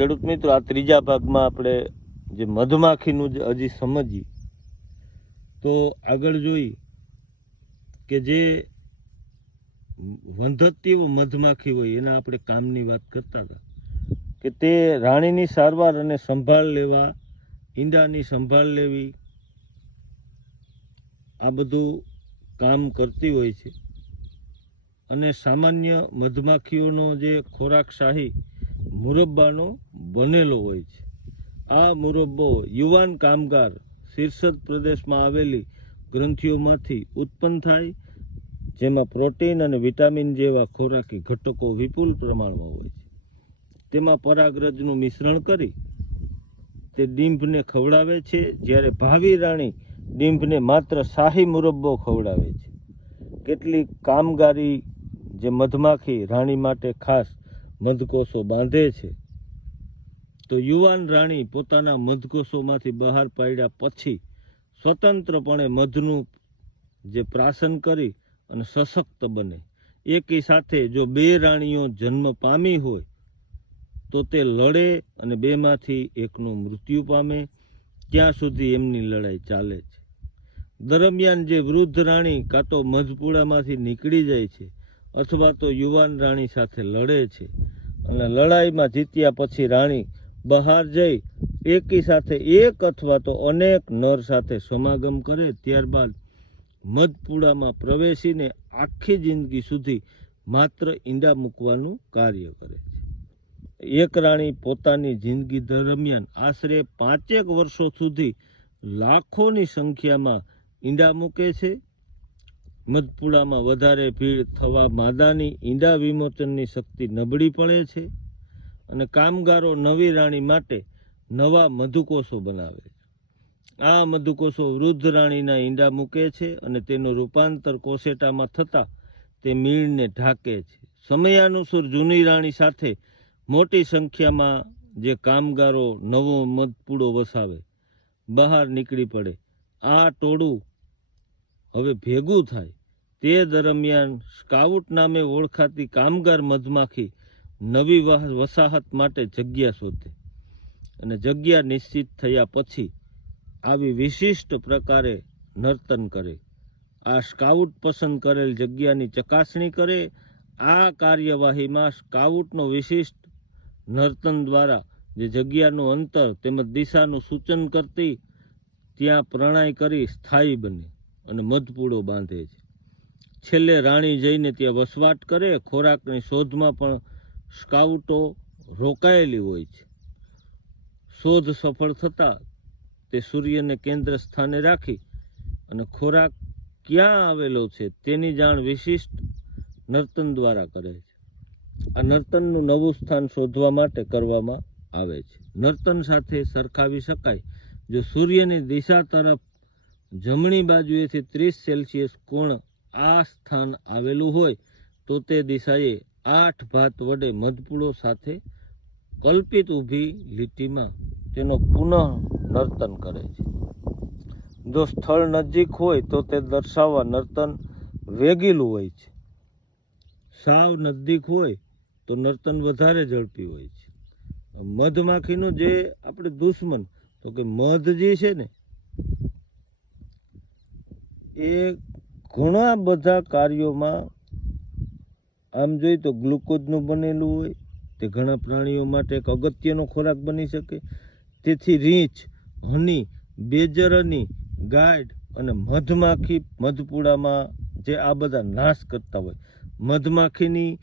ખેડૂત મિત્રો, આ ત્રીજા ભાગમાં આપણે જે મધમાખીનું જ હજી સમજીએ તો આગળ જોઈ કે જે વંધત્ય મધમાખી હોય એના આપણે કામની વાત કરતા હતા કે તે રાણીની સારવાર અને સંભાળ લેવા, ઈંડાની સંભાળ લેવી, આ બધું કામ કરતી હોય છે. અને સામાન્ય મધમાખીઓનો જે ખોરાક શાહી મુરબ્બાનો બનેલો હોય છે. આ મુરબ્બો યુવાન કામગાર શીર્ષદ પ્રદેશમાં આવેલી ગ્રંથિઓમાંથી ઉત્પન્ન થાય, જેમાં પ્રોટીન અને વિટામિન જેવા ખોરાકી ઘટકો વિપુલ પ્રમાણમાં હોય છે. તેમાં પરાગરજનું મિશ્રણ કરી તે ડીંભને ખવડાવે છે, જ્યારે ભાવી રાણી ડીંભને માત્ર શાહી મુરબ્બો ખવડાવે છે. કેટલીક કામગારી જે મધમાખી રાણી માટે ખાસ મધકોષો બાંધે છે, તો યુવાન રાણી પોતાના મધકોષોમાંથી બહાર પાડ્યા પછી સ્વતંત્રપણે મધનું જે પ્રાશન કરી અને સશક્ત બને. એકી સાથે જો બે રાણીઓ જન્મ પામી હોય તો તે લડે અને બેમાંથી એકનું મૃત્યુ પામે ત્યાં સુધી એમની લડાઈ ચાલે છે. દરમિયાન જે વૃદ્ધ રાણી કાં તો મધપુડામાંથી નીકળી જાય છે અથવા તો યુવાન રાણી સાથે લડે છે, અને લડાઈમાં જીત્યા પછી રાણી બહાર જઈ એકી સાથે એક અથવા તો અનેક નર સાથે સમાગમ કરે, ત્યારબાદ મધપુડામાં પ્રવેશીને આખી જિંદગી સુધી માત્ર ઈંડા મૂકવાનું કાર્ય કરે છે. એક રાણી પોતાની જિંદગી દરમિયાન આશરે 5 વર્ષો સુધી લાખોની સંખ્યામાં ઈંડા મૂકે છે. મધપુડામાં વધારે ભીડ થવા માદાની ઈંડા વિમોચનની શક્તિ નબળી પડે છે, અને કામગારો નવી રાણી માટે નવા મધુકોષો બનાવે છે. આ મધુકોષો વૃદ્ધ રાણીના ઈંડા મૂકે છે અને તેનું રૂપાંતર કોશેટામાં થતાં તે મીણને ઢાંકે છે. સમયાનુસાર જૂની રાણી સાથે મોટી સંખ્યામાં જે કામગારો નવો મધપુડો વસાવે બહાર નીકળી પડે. આ ટોળું હવે ભેગું થાય તે દરમિયાન સ્કાઉટ નામે ઓળખાતી કામગાર મધમાખી નવી વસાહત માટે જગ્યા શોધે, અને જગ્યા નિશ્ચિત થયા પછી આવી વિશિષ્ટ પ્રકારે નર્તન કરે. આ સ્કાઉટ પસંદ કરેલ જગ્યાની ચકાસણી કરે. આ કાર્યવાહીમાં સ્કાઉટનો વિશિષ્ટ નર્તન દ્વારા જે જગ્યાનું અંતર તેમજ દિશાનું સૂચન કરતી ત્યાં પ્રણય કરી સ્થાયી બને અને મધપૂડો બાંધે છે. છેલ્લે રાણી જઈને ત્યાં વસવાટ કરે. ખોરાકની શોધમાં પણ સ્કાઉટો રોકાયેલી હોય છે. શોધ સફળ થતાં તે સૂર્યને કેન્દ્ર સ્થાને રાખી અને ખોરાક ક્યાં આવેલો છે તેની જાણ વિશિષ્ટ નર્તન દ્વારા કરે છે. આ નર્તનનું નવું સ્થાન શોધવા માટે કરવામાં આવે છે. નર્તન સાથે સરખાવી શકાય. જો સૂર્યની દિશા તરફ જમણી બાજુએથી 30 સેલ્સિયસ કોણ આ સ્થાન આવેલું હોય તો તે દિશાએ 8 ભાત વડે મધપૂડો સાથે કલ્પિત ઊભી લીટીમાં તેનો પુનઃ નર્તન કરે છે. જો સ્થળ નજીક હોય તો તે દર્શાવવા નર્તન વેગીલું હોય છે. સાવ નજીક હોય તો નર્તન વધારે ઝડપી હોય છે. મધમાખીનું જે આપણે દુશ્મન તો કે મધ જે છે ને એ ઘણા બધા કાર્યોમાં આમ જોઈએ તો ગ્લુકોઝનું બનેલું હોય તે ઘણા પ્રાણીઓ માટે એક અગત્યનો ખોરાક બની શકે. તેથી રીંછ, હની, બેજરની, ગાઈડ અને મધમાખી મધપુડામાં જે આ બધા નાશ કરતા હોય. મધમાખીની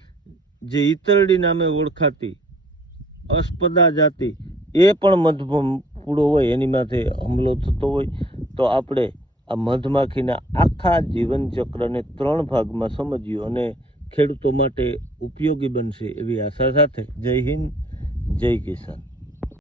જે ઈતરડી નામે ઓળખાતી અસ્પદા જાતિ એ પણ મધપૂડો હોય એની માથે હુમલો થતો હોય. તો આપણે આ મધમાખીના આખા જીવનચક્રને 3 ભાગમાં સમજ્યું અને ખેડૂતો માટે ઉપયોગી બનશે એવી આશા સાથે જય હિન્દ, જય કિસાન.